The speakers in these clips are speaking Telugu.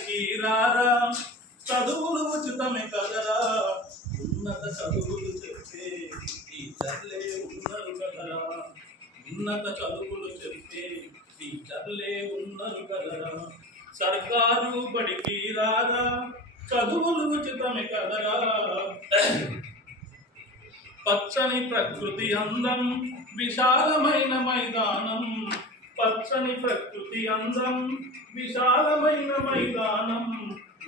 బడికి రారా చదువులు ఉచితమే కదరా? ఉన్నత చదువులు చెప్పే టీచర్లే ఉన్నారు కదరా? ఉన్నత చదువులు చెప్పే టీచర్లే ఉన్నారు కదరా? సర్కారు బడికి రారా చదువులు ఉచితమే కదరా? పచ్చని ప్రకృతి అందం విశాలమైన మైదానం పచ్చని ప్రకృతి అందం విశాలమైన మైదానం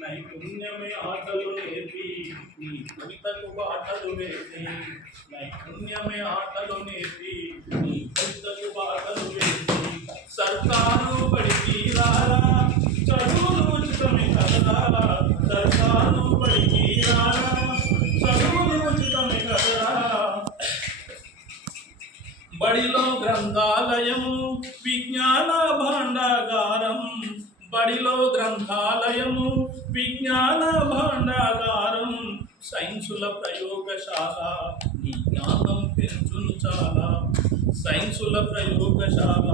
నైపుణ్యమే ఆటలు నేర్పి నీ కవితకు బాటలు వేసి. నైపుణ్యమే ఆటలు నేర్పి నీ కవితకు బాటలు వేసి. సర్కారు బడికి రారా చదువులు ఉచితమే కదరా సర్కారు బడికి రారా చదువులు ఉచితమే కదరా బడిలో గ్రంథాలయము విజ్ఞాన భాండాగారం బడిలో గ్రంథాలయము విజ్ఞాన భాండాగారం సైన్సుల ప్రయోగశాల నీ జ్ఞానం పెంచును చాలా. సైన్సుల ప్రయోగశాల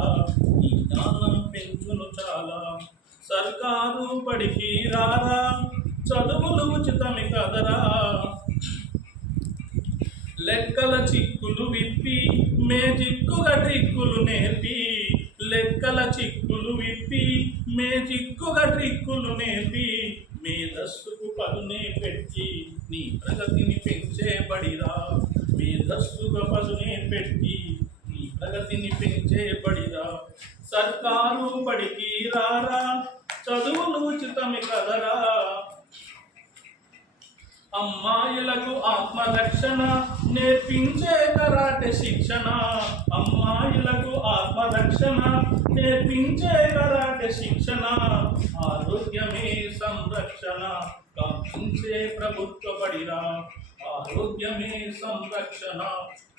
నీ జ్ఞానం పెంచును చాలా. సర్కారు బడికి రారా చదువులు ఉచితమే కదరా. లెక్కల చిక్కులు విప్పి మే చిక్కుగా టిక్కులు నేర్పి. లెక్కల చిక్కులు విప్పి మే చిక్కుగా ట్రిక్కులు నేర్పి మేధస్సుకు పదునే పెట్టి నీ ప్రగతిని పెంచేబడిరా మేధస్సుగా పదునే పెట్టి నీ ప్రగతిని పెంచేబడిరా సర్కారు బడికి రారా చదువులు ఉచితమే కదరా. అమ్మాయిలకు ఆత్మరక్షణ నేర్పించే కరాటే శిక్షణ. అమ్మాయిలకు ఆత్మరక్షణ నేర్పించే కరాటే శిక్షణ. ఆరోగ్యమే సంరక్షణ. కాంక్షించే ప్రభుత్వ బడిరా. ఆరోగ్యమే సంరక్షణ.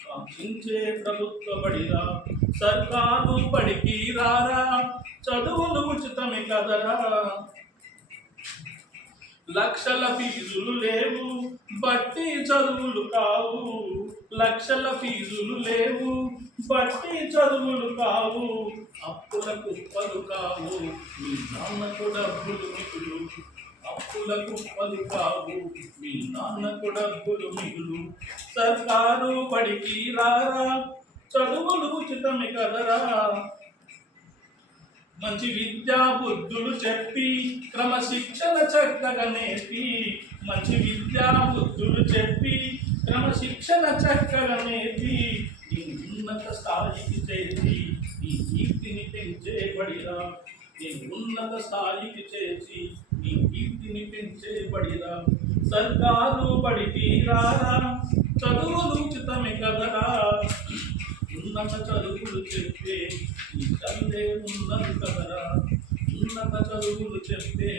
కాంక్షించే ప్రభుత్వ బడిరా. సర్కారు బడికి రారా. చదువులు ఉచితమే కదరా. లక్షల ఫీజులు లేవు బట్టి చదువులు కావు. లక్షల ఫీజులు లేవు బట్టి చదువులు కావు. అప్పుల కుప్పలు కావు మీ నాన్నకు డబ్బులు మిగులు. అప్పుల కుప్పలు కావు మీ నాన్నకు డబ్బులు మిగులు. సర్కారు బడికి రారా చదువులు ఉచితమే కదరా. మంచి విద్యా బుద్ధులు చెప్పి క్రమశిక్షణ చక్కగా నేర్పి మంచి విద్యా బుద్ధులు చెప్పి క్రమశిక్షణ చక్కగా నేర్పి ఈ ఉన్నత స్థాయికి చేసి ఈ కీర్తిని పెంచేబడిరా. ఈ ఉన్నత స్థాయికి చేసి ఈ కీర్తిని పెంచేబడిరా. సర్కారు పడి రారా చదువులు ఉచితమే కదరా. చదువులు చెప్తే ఇద్దరులే ఉన్నారు కదరా ఉన్నత చదువులు చెప్తే